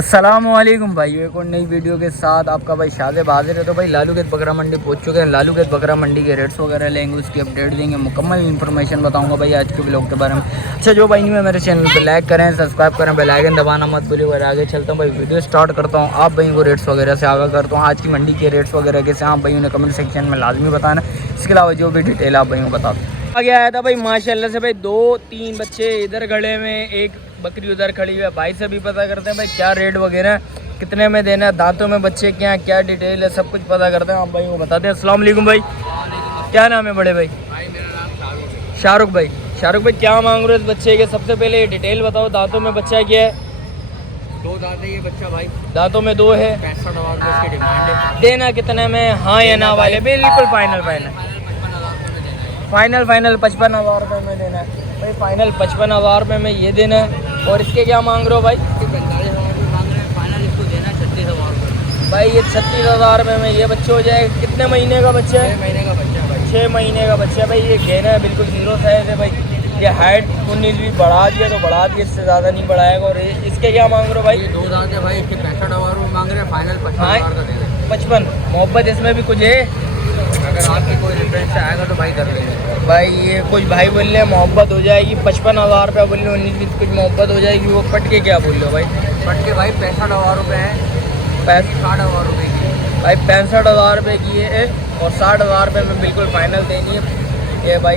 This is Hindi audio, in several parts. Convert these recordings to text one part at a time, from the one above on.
अस्सलामुअलैकुम भाई, एक और नई वीडियो के साथ आपका भाई शादिब हाजिर है। तो भाई लालूगेट बकरा मंडी पहुंच चुके हैं। लालूगेट बकरा मंडी के रेट्स वगैरह लेंगे, उसकी अपडेट देंगे, मुकम्मल इन्फॉर्मेशन बताऊंगा भाई आज के ब्लॉग के बारे में। अच्छा, जो भाई नहीं है मेरे चैनल पे लाइक करें, सब्सक्राइब करें, बेल आइकन दबाना मत भूलिए। और आगे चलता हूँ भाई, वीडियो स्टार्ट करता हूँ। आप भाई को रेट्स वगैरह से आगाह करता हूँ, आज की मंडी के रेट्स वगैरह कैसे आप भाई उन्हें कमेंट सेक्शन में लाजमी बताना। इसके अलावा जो भी डिटेल आप भाई को बता दो। आगे आया था भाई माशाल्लाह से भाई 2-3 बच्चे इधर खड़े में, एक बकरी उधर खड़ी हुई है। भाई से भी पता करते हैं भाई क्या रेट वगैरह कितने में देना है, दांतों में बच्चे क्या क्या डिटेल है, सब कुछ पता करते हैं। आप भाई को बताते हैं। अस्सलाम वालेकुम भाई, क्या नाम है बड़े भाई? मेरा नाम शाहरुख भाई। शाहरुख भाई क्या मांग रहे हो इस बच्चे के? सबसे पहले डिटेल बताओ, दांतों में बच्चा क्या है? 2 दांत है ये बच्चा भाई, दांतों में 2 है। 65,000 रुपये इसकी डिमांड है। देना कितने में? हाँ या ना वाले? बिल्कुल फाइनल 55,000 रुपये में देना है भाई। फाइनल 55,000 रुपये में ये देना है। और इसके क्या मांग रहे हो भाई? 45,000 रुपये मांग रहे हैं, फाइनल इसको देना है 36,000 रुपये भाई ये 36,000 रुपये में ये बच्चे हो जाएगा। कितने महीने का बच्चा है? 6 महीने का बच्चा भाई। 6 महीने का बच्चा है भाई। ये घेना है, बिल्कुल 0 साइज है भाई। ये हाइट 19 भी बढ़ा दिया तो बढ़ा दिया, इससे ज़्यादा नहीं बढ़ाएगा। और इसके क्या मांग रहे हो भाई? ये 2 दांत है भाई, इसके 65,000 रुपये मांग रहे हैं, फाइनल 55,000 का देना है। 55। मोहब्बत इसमें भी कुछ है? अगर आपकी कोई रेफरेंस से आएगा तो भाई कर लेंगे भाई ये कुछ भाई बोल रहे हैं मोहब्बत हो जाएगी। 55,000 रुपये बोल रहे हो, 19 भी कुछ मोहब्बत हो जाएगी। वो पट के क्या बोल रहे हो भाई? पट के भाई 65,000 रुपये है, 60,000 रुपये की भाई 65,000 रुपये की है और 60,000 रुपये में बिल्कुल फाइनल देनी है ये भाई।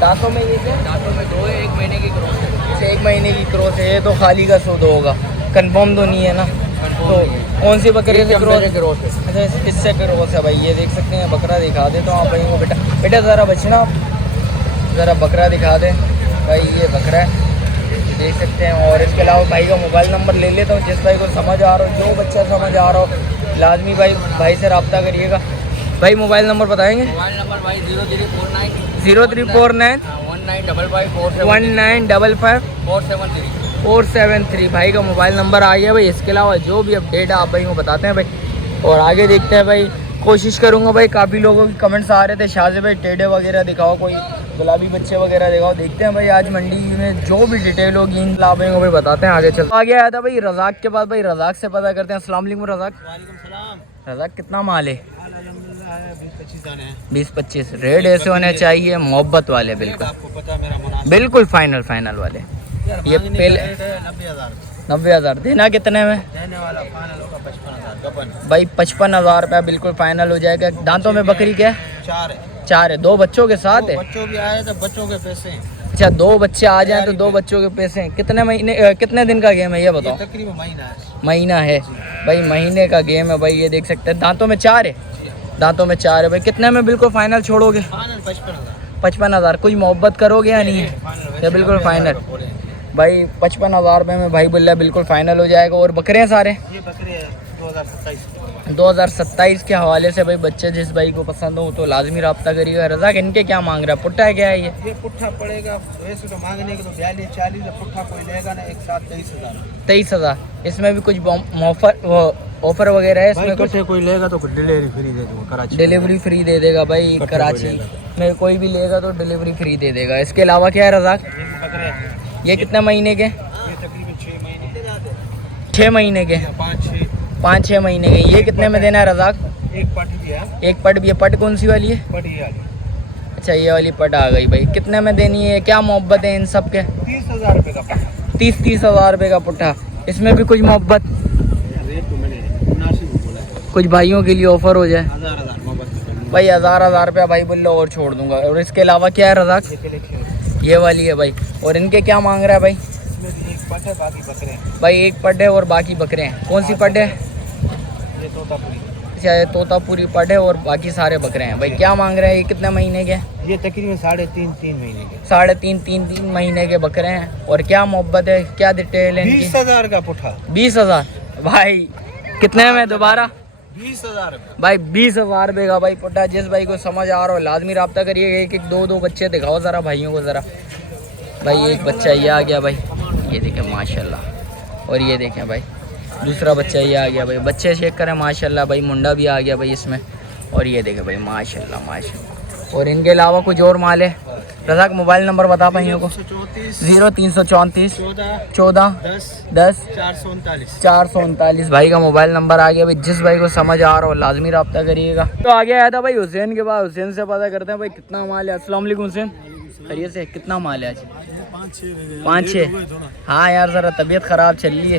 दांतों में ये क्या? दांतों में 2 है, 1 महीने की क्रॉस है। अच्छा, 1 महीने की क्रॉस है। ये तो खाली का सौदा होगा, कंफर्म तो नहीं है ना? तो कौन सी बकरी से क्रॉस? अच्छा, इससे क्रॉस है भाई। ये देख सकते हैं, बकरा दिखा दे तो आप भाई को। बेटा ज़रा बचना, ज़रा बकरा दिखा दें भाई। ये बकरा है, देख सकते हैं। और इसके अलावा भाई का मोबाइल नंबर ले लेता हूँ, जिस भाई को समझ आ रहा हो, जो बच्चा समझ आ रहा हो, लाजमी भाई से रब्ता करिएगा। भाई मोबाइल नंबर बताएंगे? मोबाइल नंबर भाई 0349 0349 1955 1955 473 473 भाई का मोबाइल नंबर आ गया भाई। इसके अलावा जो भी अपडेट है आप भाई को बताते हैं भाई। और आगे देखते हैं भाई, कोशिश करूंगा भाई। काफ़ी लोगों के कमेंट्स आ रहे थे, शाहज़ेब भाई टेढ़े वगैरह दिखाओ, कोई गुलाबी बच्चे वगैरह दिखाओ। देखते हैं भाई आज मंडी में जो भी डिटेल होगी इन आप भाई को भाई बताते हैं। आगे चल आगे आया था भाई रज़ाक के बाद। भाई रज़ाक से पता करते हैं। अस्सलाम वालेकुम रज़ाक। रज़ाक कितना माल है? 20-25 रेट ऐसे होने चाहिए, मोहब्बत वाले, बिल्कुल बिल्कुल फाइनल वाले। ये पहले 90,000 देना कितने में? देने वाला फाइनल होगा 55,000 भाई 55,000 रुपया बिल्कुल फाइनल हो जाएगा। दांतों में बकरी क्या है? 4 है। 2 बच्चों के साथ है? बच्चों भी आए तो बच्चों के पैसे हैं। अच्छा, 2 बच्चे आ जाएं तो 2 बच्चों के पैसे हैं। कितने महीने कितने दिन का गेम है ये बताओ? तकरीबन महीना है भाई, महीने का गेम है भाई। ये देख सकते हैं, दांतों में 4 है। दांतों में 4 है भाई। कितने में बिल्कुल फाइनल छोड़ोगे? 55,000। कुछ मोहब्बत करोगे या नहीं है? या बिल्कुल फाइनल भाई? 55,000 रुपये में भाई बोल रहा है बिल्कुल फाइनल हो जाएगा। और बकरे हैं सारे? ये बकरे हैं 2027 के हवाले से भाई बच्चे जिस भाई को पसंद हो तो लाजमी रब्ता करिएगा। रज़ाक इनके क्या मांग रहा है? पुट्ठा है क्या है ये पुट्ठा पड़ेगा वैसे तो मांगने के तो 42-40, पुट्ठा कोई लेगा ना एक साथ 23,000। इसमें भी कुछ ऑफर वगैरह है इसमें? कुछ कोई लेगा तो डिलीवरी फ्री दे दूंगा, कराची डिलीवरी फ्री दे देगा भाई। कराची में कोई भी लेगा तो डिलीवरी फ्री दे देगा। इसके अलावा क्या है रज़ाक? ये कितने महीने के? ये तकरीबन 6 महीने 6 महीने के 5-6 महीने के। ये कितने में देना है रज़ाक? एक पट भी है। एक पट भी है। पट कौन सी वाली है? पट ये वाली। अच्छा, ये वाली पट आ गई भाई। कितने में देनी है? क्या मोहब्बत है इन सब के? 30,000 रुपये का पट्टा। 30,000 रुपये का पुट्ठा। इसमें भी कुछ मोहब्बत? रेट तो मैंने 79 बोला है। कुछ भाइयों के लिए ऑफर हो जाए 1000 मोहब्बत भाई? 1000 रुपया भाई बोल लो और छोड़ दूंगा। और इसके अलावा क्या है रज़ाक? ये वाली है भाई। और इनके क्या मांग रहा है भाई? इसमें भी एक पट है, बाकी बकरे हैं भाई। एक पट है और बाकी बकरे हैं। कौन सी पट है? ये तोतापुरी। अच्छा, ये तोतापुरी पट है और बाकी सारे बकरे हैं भाई। क्या मांग रहे हैं? ये कितने महीने के? ये तकरीबन 3.5 महीने के। 3.5 महीने के बकरे हैं। और क्या मोहब्बत है, क्या डिटेल है? 20,000 का पुट्ठा। 20,000 भाई। कितने में दोबारा? 20,000 भाई 20,000 रुपये का भाई पुट्ठा। जिस भाई को समझ आ रहा हो लाजमी रब्ता करिएगा। एक 2 बच्चे दिखाओ ज़रा भाइयों को ज़रा। भाई एक बच्चा ये आ गया भाई, ये देखें माशाल्लाह। और ये देखें भाई दूसरा बच्चा ये आ गया भाई। बच्चे चेक करें माशाल्लाह भाई। मुंडा भी आ गया भाई इसमें। और ये देखें भाई माशाल्लाह। और इनके अलावा कुछ और माल है? रज़ाक मोबाइल नंबर बता भाइयों को। 0334 14 10 439 भाई का मोबाइल नंबर आ गया भाई। जिस भाई को समझ आ रहा हो लाजमी रब्ता करिएगा। तो आगे आया था भाई हुसैन के बाद, हुसैन से पता करते हैं भाई कितना माल है। अस्सलाम वालेकुम हुसैन, खैरियत से? कितना माल है आज? 5-6। हाँ यार ज़रा तबीयत ख़राब चल रही है,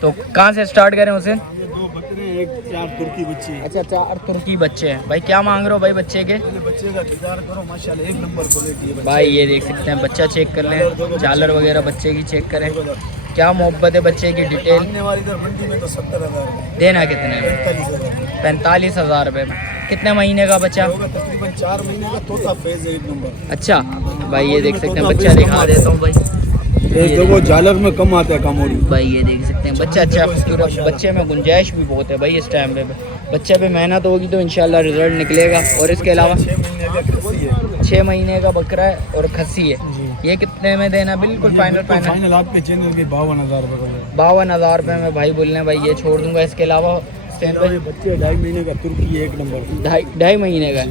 तो कहाँ से स्टार्ट करें हुसैन? 2 बकरे, 4 तुर्की बच्चे। अच्छा 4 तुर्की बच्चे हैं भाई। क्या मांग रहे हो भाई बच्चे के? बच्चे का दीदार करो, माशाल्लाह 1 नंबर क्वालिटी है भाई ये देख सकते हैं, बच्चा चेक कर लें, झालर वगैरह बच्चे की चेक करें, क्या मोहब्बत है बच्चे की। डिटेल मांगने वाली इधर मंडी में तो 70,000, देना कितने में? 45,000 रुपये में। कितने महीने का बच्चा? तकरीबन 4 महीने का तोता फेज है 1 नंबर। अच्छा भाई ये देख सकते हैं, बच्चा दिखा देता हूँ भाई। देखो झालर में कम आता है कामोड़ी भाई ये देख सकते हैं, बच्चा अच्छा खूबसूरत, बच्चे में गुंजाइश भी बहुत है भाई इस टाइम पे। बच्चे पे मेहनत होगी तो इंशाल्लाह रिजल्ट निकलेगा। और इसके अलावा 6 महीने का खस्सी है। 6 महीने का बकरा है और खस्सी है। ये कितने में देना? बिल्कुल फाइनल आपके चैनल के 52,000 रुपये। 52,000 रुपये में भाई बोलने भाई ये छोड़ दूंगा। इसके अलावा बच्चे 2.5 महीने का तुर्की है 1 नंबर। 2.5 महीने का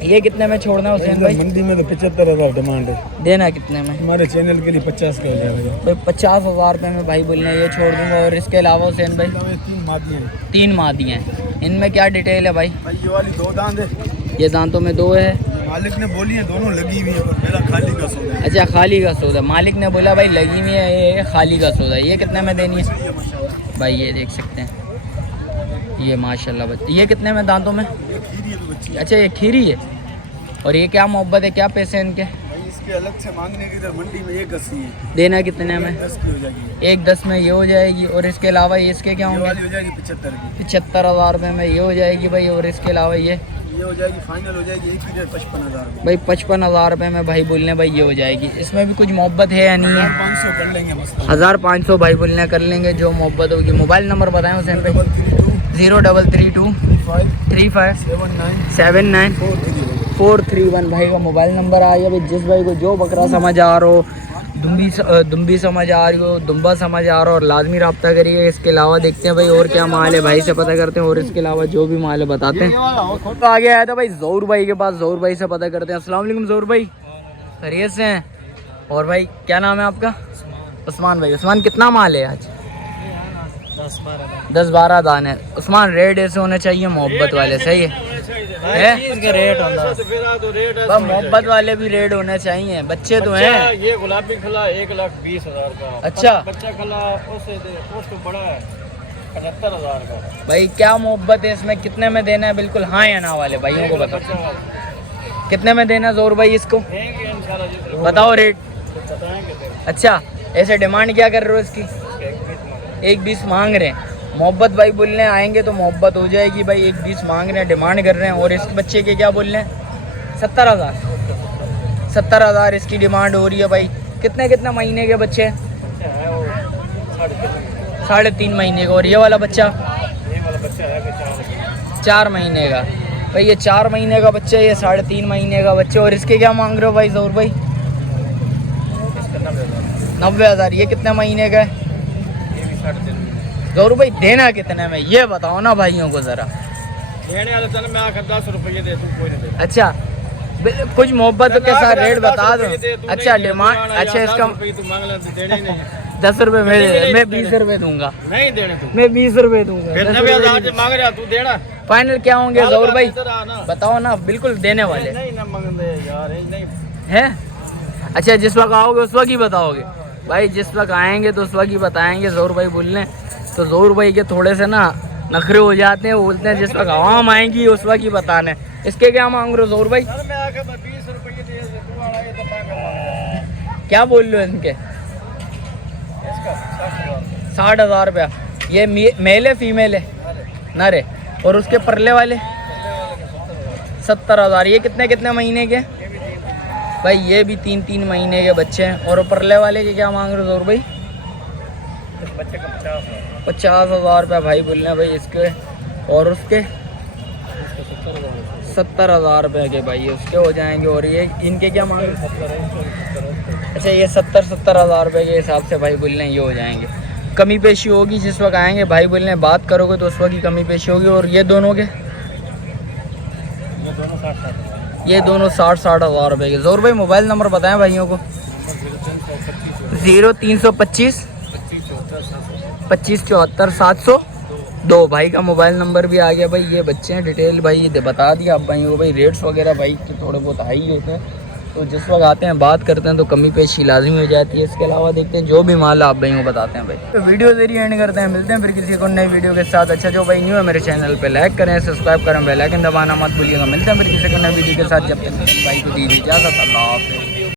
ये कितने में छोड़ना है हुसैन भाई? मंडी में तो 75,000 डिमांड है। देना कितने में? हमारे चैनल के लिए 50 का हो जाएगा भाई। 50,000 रुपये में भाई बोलने ये छोड़ दूंगा। और इसके अलावा हुसैन भाई 3 मादियाँ हैं। 3 मादियाँ हैं, इनमें क्या डिटेल है भाई? ये वाली 2 दांत है, ये दांतों में 2 है। मालिक ने बोली है दोनों लगी हुई है, पर मेरा खाली का सौदा है। अच्छा खाली का सौदा, मालिक ने बोला भाई लगी हुई है, ये खाली का सौदा। ये कितने में देनी है भाई? ये देख सकते हैं, ये माशाल्लाह बच्चे। ये कितने में दांतों में? ये खीरी है बच्ची। अच्छा ये खीरी है। और ये क्या मोहब्बत है, क्या पैसे हैं इनके? भाई इसके अलग से मांगने की इधर मंडी में 1.80 है। देना कितने में? 10 की हो जाएगी। 1.10 में ये हो जाएगी। और इसके अलावा इसके क्या ये होंगे? वाली हो जाएगी 75 की। 75,000 रुपये में ये हो जाएगी भाई। और इसके अलावा ये हो जाएगी फाइनल हो जाएगी एक ही रेट 55,000 भाई। 55,000 रुपये में भाई बोलने भाई ये हो जाएगी। इसमें भी कुछ मोहब्बत है या नहीं है? 500 कर लेंगे मस्त। 1500 भाई बोलने कर लेंगे जो मोहब्बत होगी। मोबाइल नंबर बताएं हुसैन भाई। 0332 35 79 431 भाई का मोबाइल नंबर आ गया भाई। जिस भाई को जो बकरा समझ आ रहा हो, दुम्बी समझ आ रही हो, दुम्बा समझ आ रहा हो, और लाजमी रब्ता करिए। इसके अलावा देखते हैं भाई और क्या माल है, भाई से पता करते हैं। और इसके अलावा जो भी माल है बताते हैं। तो आगे आया था भाई ज़हूर भाई के पास, ज़हूर भाई से पता करते हैं। अस्सलाम वालेकुम ज़हूर भाई, खैरियत से हैं? और भाई क्या नाम है आपका? उस्मान भाई। उस्मान कितना माल है आज? 10-12 दाने। उस्मान रेट ऐसे होने चाहिए मोहब्बत वाले, सही है? रेट बस मोहब्बत वाले भी रेट होने चाहिए। बच्चे तो हैं। ये गुलाबी खिला 1,20,000 का। अच्छा बच्चा खिला उससे बड़ा है 75,000 का। भाई क्या मोहब्बत है इसमें? कितने में देना है? बिल्कुल हाँ या ना वाले भाइयों को बताओ, कितने में देना ज़हूर भाई इसको? बताओ रेट। अच्छा ऐसे डिमांड क्या कर रहे हो इसकी? 1.20 मांग रहे हैं। मोहब्बत भाई बोलने आएंगे तो मोहब्बत हो जाएगी भाई। 1.20 मांग रहे हैं, डिमांड कर रहे हैं। और इस बच्चे के क्या बोल रहे हैं? 70,000 इसकी डिमांड हो रही है भाई। कितने महीने के बच्चे हैं? 3.5 महीने का। और ये वाला बच्चा 4 महीने का भाई। ये 4 महीने का बच्चा, ये 3.5 महीने का बच्चा। और इसके क्या मांग रहे हो भाई ज़हूर भाई? 90,000। ये कितने महीने का है ज़हूर भाई? देना कितने में ये बताओ ना भाइयों को ज़रा। देने वाले चल मैं आकर 10 रुपये दे दूँ, कोई नहीं दे। अच्छा कुछ मोहब्बत के साथ रेट बता दो। अच्छा डिमांड, अच्छा इसका 10 रुपये मैं 20 रुपये दूंगा। नहीं देने तू, मैं 20 रुपये दूंगा। 90,000 मांग रहा तू देना। फाइनल क्या होंगे ज़हूर भाई? बताओ ना, बिल्कुल देने वाले नहीं ना मांगते यार, नहीं है। अच्छा जिस वक्त आओगे उस वक्त ही बताओगे भाई? जिस वक्त आएंगे तो उस वक्त ही बताएंगे ज़हूर भाई बोलने। तो ज़हूर भाई के थोड़े से ना नखरे हो जाते हैं, बोलते हैं जिस वक्त आवाम आएंगी उस वक्त ही बताना है। इसके क्या मांग रहे हो ज़हूर भाई? क्या बोल रहे हो इनके? 60,000 रुपया। ये मेल है फीमेल है? नर है। और उसके परले वाले 70,000। ये कितने महीने के भाई? ये भी 3 महीने के बच्चे हैं। और परले वाले के क्या मांग रहे हो ज़हूर भाई? बच्चे का 50,000 रुपया भाई बोल रहे हैं भाई इसके। और उसके 70,000 रुपये के भाई उसके हो जाएंगे। और ये इनके क्या मांग रहे हैं? अच्छा ये 70,000 रुपये के हिसाब से भाई बोल रहे हैं ये हो जाएंगे। कमी पेशी होगी जिस वक्त आएंगे भाई बोल रहे हैं, बात करोगे तो उस वक्त की कमी पेशी होगी। और ये दोनों के ये दोनों 60-60 हज़ार रुपये के। जोर भाई मोबाइल नंबर बताएं भाइयों को। 0325 2574 702 भाई का मोबाइल नंबर भी आ गया भाई। ये बच्चे हैं, डिटेल भाई ये बता दिया आप भाइयों को। भाई रेट्स वगैरह भाई तो थोड़े बहुत हाई होते हैं, तो जिस वक्त आते हैं बात करते हैं तो कमी पेशी लाजमी हो जाती है। इसके अलावा देखते हैं जो भी माल आप भाइयों को बताते हैं भाई। तो वीडियो जरिए एंड करते हैं, मिलते हैं फिर किसी को नई वीडियो के साथ। अच्छा जो भाई न्यू है मेरे चैनल पे लाइक करें, सब्सक्राइब करें, बेल आइकन दबाना मत भूलिएगा। मिलते हैं फिर किसी को नई वीडियो के साथ, जब तक भाई को दीजिए इजाज़त। अल्लाह हाफ़िज़।